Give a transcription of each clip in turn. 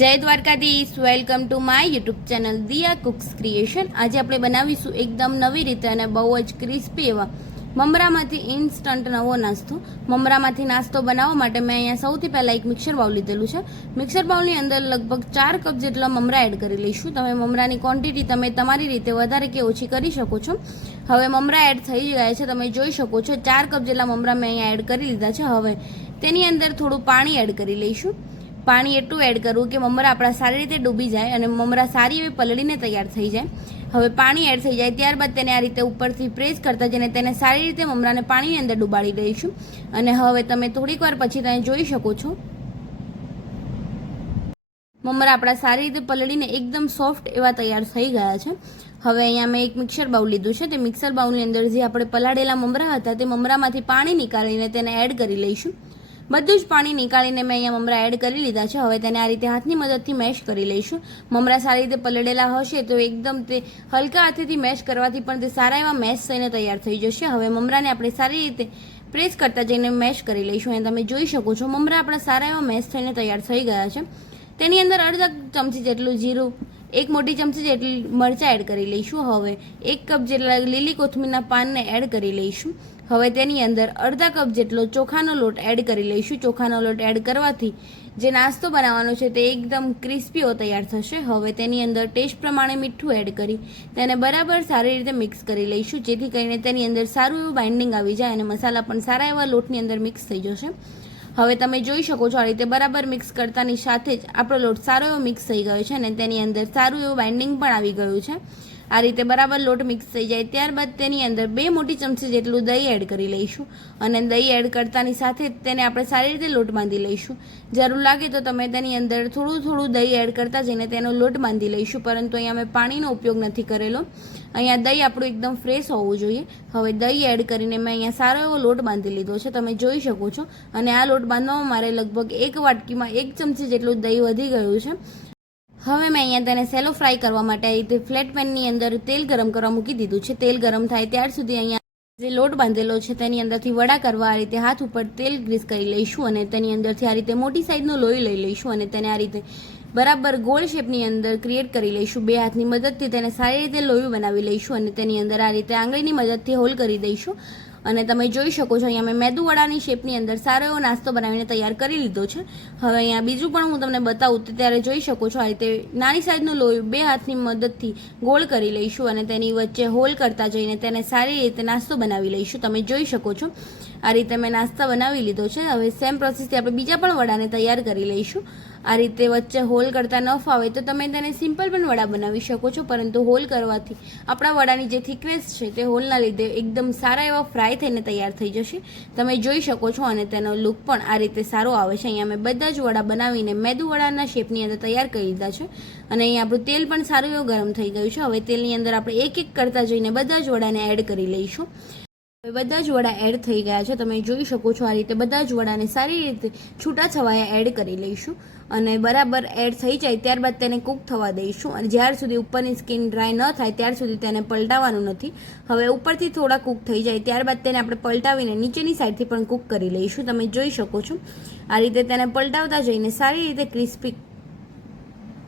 જય Dwarkadhish, welcome to my YouTube channel Diya cooks creation. આજે આપણે બનાવીશું એકદમ નવી રીતે અને બહુ જ ક્રિસ્પી એવા મમરામાંથી ઇન્સ્ટન્ટ નવો નાસ્તો। મમરામાંથી નાસ્તો બનાવવા માટે મેં અહીંયા સૌથી પહેલાં એક મિક્સર બાઉલ લીધેલું છે। મિક્સર બાઉલની અંદર લગભગ 4 કપ જેટલા મમરા એડ કરી લઈશું। તમે મમરાની ક્વોન્ટિટી તમે તમારી રીતે વધારે કે ઓછી કરી શકો છો। હવે મમરા એડ થઈ ગયા છે, તમે જોઈ શકો છો 4 કપ જેટલા મમરા મેં અહીંયા એડ કરી લીધા છે। હવે તેની અંદર થોડું પાણી એડ કરી લઈશું। પાણી એટલું એડ કરવું કે મમરા આપણા સારી રીતે ડૂબી જાય અને મમરા સારી એવી પલળીને તૈયાર થઈ જાય। હવે પાણી એડ થઈ જાય ત્યારબાદ તેને આ રીતે ઉપરથી પ્રેસ કરતા જઈને તેને સારી રીતે મમરાને પાણીની અંદર ડૂબાડી દઈશું। અને હવે તમે થોડીક વાર પછી તમે જોઈ શકો છો મમરા આપણા સારી રીતે પલળીને એકદમ સોફ્ટ એવા તૈયાર થઈ ગયા છે। હવે અહીંયા મેં એક મિક્સર બાઉલ લીધું છે। તે મિક્સર બાઉલની અંદર જે આપણે પલાળેલા મમરા હતા તે મમરામાંથી પાણી નીકાળીને તેને એડ કરી લઈશું। બધું જ પાણી નીકાળીને મેં અહીંયા મમરા એડ કરી લીધા છે। હવે તેને આ રીતે હાથની મદદથી મેશ કરી લઈશું। મમરા સારી રીતે પલળેલા હશે તો એકદમ તે હલકા હાથેથી મેશ કરવાથી પણ તે સારા એવા મેશ થઈને તૈયાર થઈ જશે। હવે મમરાને આપણે સારી રીતે પ્રેસ કરતા જઈને મેશ કરી લઈશું। અને તમે જોઈ શકો છો મમરા આપણા સારા એવા મેશ થઈને તૈયાર થઈ ગયા છે। તેની અંદર અડધા ચમચી જેટલું જીરું, 1 મોટી ચમચી જેટલી મરચાં એડ કરી લઈશું। હવે 1 કપ જેટલા લીલી કોથમીરના પાનને એડ કરી લઈશું। હવે તેની અંદર અડધા કપ જેટલો ચોખાનો લોટ એડ કરી લઈશું। ચોખાનો લોટ એડ કરવાથી જે નાસ્તો બનાવવાનો છે તે એકદમ ક્રિસ્પીઓ તૈયાર થશે। હવે તેની અંદર ટેસ્ટ પ્રમાણે મીઠું એડ કરી તેને બરાબર સારી રીતે મિક્સ કરી લઈશું, જેથી કરીને તેની અંદર સારું એવું બાઇન્ડિંગ આવી જાય અને મસાલા પણ સારા એવા લોટની અંદર મિક્સ થઈ જશે। હવે તમે જોઈ શકો છો આ રીતે બરાબર મિક્સ કરતાની સાથે જ આપણો લોટ સારો એવો મિક્સ થઈ ગયો છે અને તેની અંદર સારું એવું બાઇન્ડિંગ પણ આવી ગયું છે। આ રીતે બરાબર લોટ મિક્સ થઈ જાય ત્યારબાદ તેની અંદર 2 મોટી ચમચી જેટલું દહીં એડ કરી લઈશું। અને દહીં એડ કરતાની સાથે તેને આપણે સારી રીતે લોટ બાંધી લઈશું। જરૂર લાગે તો તમે તેની અંદર થોડું દહીં એડ કરતા જઈને તેનો લોટ બાંધી લઈશું, પરંતુ અહીંયા મેં પાણીનો ઉપયોગ નથી કરેલો। અહીંયા દહીં આપણું એકદમ ફ્રેશ હોવું જોઈએ। હવે દહીં એડ કરીને મેં અહીંયા સારો એવો લોટ બાંધી લીધો છે, તમે જોઈ શકો છો। અને આ લોટ બાંધવામાં મારે લગભગ 1 વાટકીમાં 1 ચમચી જેટલું દહીં વધી ગયું છે। હવે મેં અહીંયા તેને સેલો ફ્રાય કરવા માટે આ રીતે ફ્લેટ પેનની અંદર તેલ ગરમ કરવા મૂકી દીધું છે। તેલ ગરમ થાય ત્યાર સુધી અહીંયા જે લોટ બાંધેલો છે તેની અંદરથી વડા કરવા આ રીતે હાથ ઉપર તેલ ગ્રીસ કરી લઈશું અને તેની અંદરથી આ રીતે મોટી સાઈઝનું લોહી લઈ લઈશું અને તેને આ રીતે બરાબર ગોળ શેપની અંદર ક્રિએટ કરી લઈશું। 2 હાથની મદદથી તેને સારી રીતે લોહી બનાવી લઈશું અને તેની અંદર આ રીતે આંગળીની મદદથી હોલ કરી દઈશું। અને તમે જોઈ શકો છો અહીંયા મેં મેદુ વડાની શેપની અંદર સારો એવો નાસ્તો બનાવીને તૈયાર કરી લીધો છે। હવે અહીંયા બીજું પણ હું તમને બતાવું તો ત્યારે જોઈ શકો છો આ રીતે નાની સાઈઝનું લોહી 2 હાથની મદદથી ગોળ કરી લઈશું અને તેની વચ્ચે હોલ કરતા જઈને તેને સારી રીતે નાસ્તો બનાવી લઈશું। તમે જોઈ શકો છો આ રીતે મેં નાસ્તા બનાવી લીધો છે। હવે સેમ પ્રોસેસથી આપણે બીજા પણ વડાને તૈયાર કરી લઈશું। આ રીતે વચ્ચે હોલ કરતા ન ફાવે તો તમે તેને સિમ્પલ પણ વડા બનાવી શકો છો, પરંતુ હોલ કરવાથી આપણા વડાની જે થિકનેસ છે તે હોલના લીધે એકદમ સારા એવા ફ્રાય થઈને તૈયાર થઈ જશે। તમે જોઈ શકો છો અને તેનો લુક પણ આ રીતે સારો આવે છે। અહીંયા મેં બધા જ વડા બનાવીને મેદુ વડાના શેપની અંદર તૈયાર કરી દીધા છે અને અહીંયા આપણું તેલ પણ સારું એવું ગરમ થઈ ગયું છે। હવે તેલની અંદર આપણે એક કરતા જઈને બધા જ વડાને એડ કરી લઈશું। હવે બધા જ વડા એડ થઈ ગયા છે, તમે જોઈ શકો છો આ રીતે બધા જ વડાને સારી રીતે છૂટા છવાયા એડ કરી લઈશું અને બરાબર એડ થઈ જાય ત્યારબાદ તેને કૂક થવા દઈશું। અને જ્યાર સુધી ઉપરની સ્કિન ડ્રાય ન થાય ત્યાર સુધી તેને પલટાવવાનું નથી। હવે ઉપરથી થોડા કૂક થઈ જાય ત્યારબાદ તેને આપણે પલટાવીને નીચેની સાઈડથી પણ કૂક કરી લઈશું। તમે જોઈ શકો છો આ રીતે તેને પલટાવતા જઈને સારી રીતે ક્રિસ્પી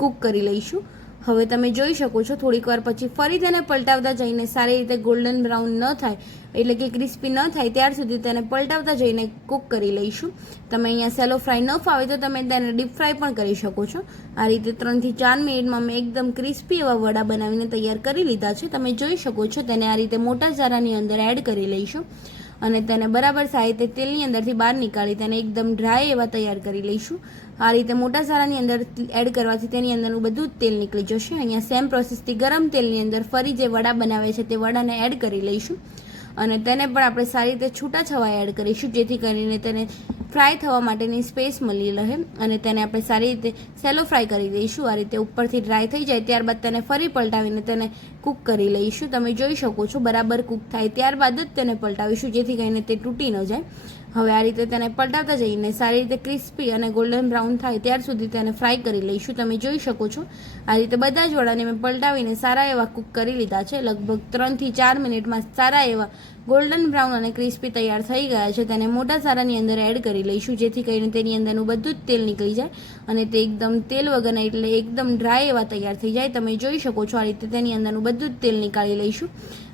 કૂક કરી લઈશું। હવે તમે જોઈ શકો છો થોડીક વાર પછી ફરી તેને પલટાવતા જઈને સારી રીતે ગોલ્ડન બ્રાઉન ન થાય એટલે કે ક્રિસ્પી ન થાય ત્યાર સુધી તેને પલટાવતા જઈને કૂક કરી લઈશું। તમે અહીંયા સેલો ફ્રાય ન ફાવે તો તમે તેને ડીપ ફ્રાય પણ કરી શકો છો। આ રીતે 3 થી 4 મિનિટમાં મેં એકદમ ક્રિસ્પી એવા વડા બનાવીને તૈયાર કરી લીધા છે। તમે જોઈ શકો છો તેને આ રીતે મોટા જારાની અંદર એડ કરી લઈશું અને તેને બરાબર સારી રીતે તેલની અંદરથી બહાર નીકાળી તેને એકદમ ડ્રાય એવા તૈયાર કરી લઈશું। આ રીતે મોટા સારાની અંદર એડ કરવાથી તેની અંદરનું બધું જ તેલ નીકળી જશે। અહીંયા સેમ પ્રોસેસથી ગરમ તેલની અંદર ફરી જે વડા બનાવે છે તે વડાને એડ કરી લઈશું અને તેને પણ આપણે સારી રીતે છૂટા છવાયા એડ કરીશું, જેથી કરીને તેને ફ્રાય થવા માટેની સ્પેસ મળી રહે અને તેને આપણે સારી રીતે સેલો ફ્રાય કરી દઈશું। આ રીતે ઉપરથી ડ્રાય થઈ જાય ત્યારબાદ તેને ફરી પલટાવીને તેને કૂક કરી લઈશું। તમે જોઈ શકો છો બરાબર કૂક થાય ત્યારબાદ જ તેને પલટાવીશું, જેથી કરીને તે તૂટી ન જાય। હવે આ રીતે તેને પલટાવતા જઈને સારી રીતે ક્રિસ્પી અને ગોલ્ડન બ્રાઉન થાય ત્યાર સુધી તેને ફ્રાય કરી લઈશું। તમે જોઈ શકો છો આ રીતે બધા જ વડાને મેં પલટાવીને સારા એવા કૂક કરી લીધા છે। લગભગ 3 થી 4 મિનિટમાં સારા એવા ગોલ્ડન બ્રાઉન અને ક્રિસ્પી તૈયાર થઈ ગયા છે. તેને મોટા સારાની અંદર એડ કરી લઈશું, જેથી કરીને તેની અંદરનું બધું જ તેલ નીકળી જાય અને તે એકદમ તેલ વગરના એટલે એકદમ ડ્રાય એવા તૈયાર થઈ જાય. તમે જોઈ શકો છો આ રીતે તેની અંદરનું બધું જ તેલ નીકાળી લઈશું.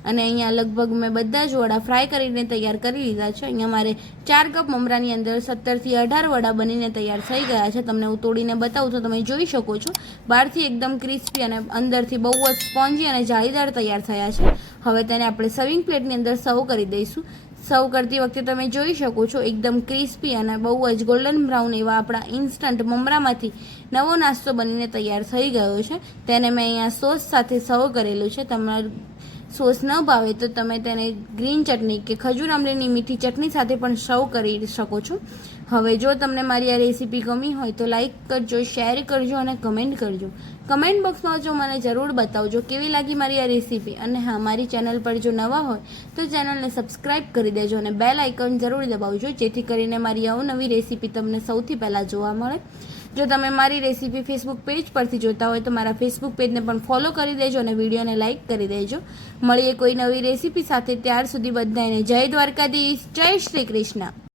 અને અહીંયા લગભગ મેં બધા જ વડા ફ્રાય કરીને તૈયાર કરી લીધા છે. અહીંયા મારે 4 કપ મમરાની અંદર 17 થી 18 વડા બનીને તૈયાર થઈ ગયા છે. તમને હું તોડીને બતાવું તો તમે જોઈ શકો છો બહારથી એકદમ ક્રિસ્પી અને અંદરથી બહુ જ સ્પોન્જી અને જાળીદાર તૈયાર થયા છે. હવે તેને આપણે સર્વિંગ પ્લેટની અંદર સર્વ કરી દઈશું. સર્વ કરતી વખતે તમે જોઈ શકો છો એકદમ ક્રિસ્પી અને બહુ જ ગોલ્ડન બ્રાઉન એવા આપણા ઇન્સ્ટન્ટ મમરામાંથી નવો નાસ્તો બનીને તૈયાર થઈ ગયો છે. તેને મેં અહીંયા સોસ સાથે સર્વ કરેલું છે. તમારે સોસ ન ભાવે તો તમે તેને ગ્રીન ચટણી કે ખજૂર આમલીની મીઠી ચટણી સાથે પણ સર્વ કરી શકો છો. હવે જો તમને મારી આ રેસીપી ગમી હોય તો લાઈક કરજો, શેર કરજો અને કમેન્ટ કરજો. કમેન્ટ બોક્સમાં જો મને જરૂર બતાવજો કેવી લાગી મારી આ રેસીપી. અને હા, મારી ચેનલ પર જો નવા હોય તો ચેનલને સબસ્ક્રાઈબ કરી દેજો અને બેલ આઇકન જરૂર દબાવજો, જેથી કરીને મારી અવનવી રેસીપી તમને સૌથી પહેલાં જોવા મળે. જો તમે મારી રેસીપી ફેસબુક પેજ પરથી જોતા હોય તો મારા ફેસબુક પેજને પણ ફોલો કરી દેજો અને વિડીયોને લાઇક કરી દેજો. મળીએ કોઈ નવી રેસીપી સાથે. ત્યાર સુધી બધાને જય દ્વારકાધીશ, જય શ્રી કૃષ્ણ.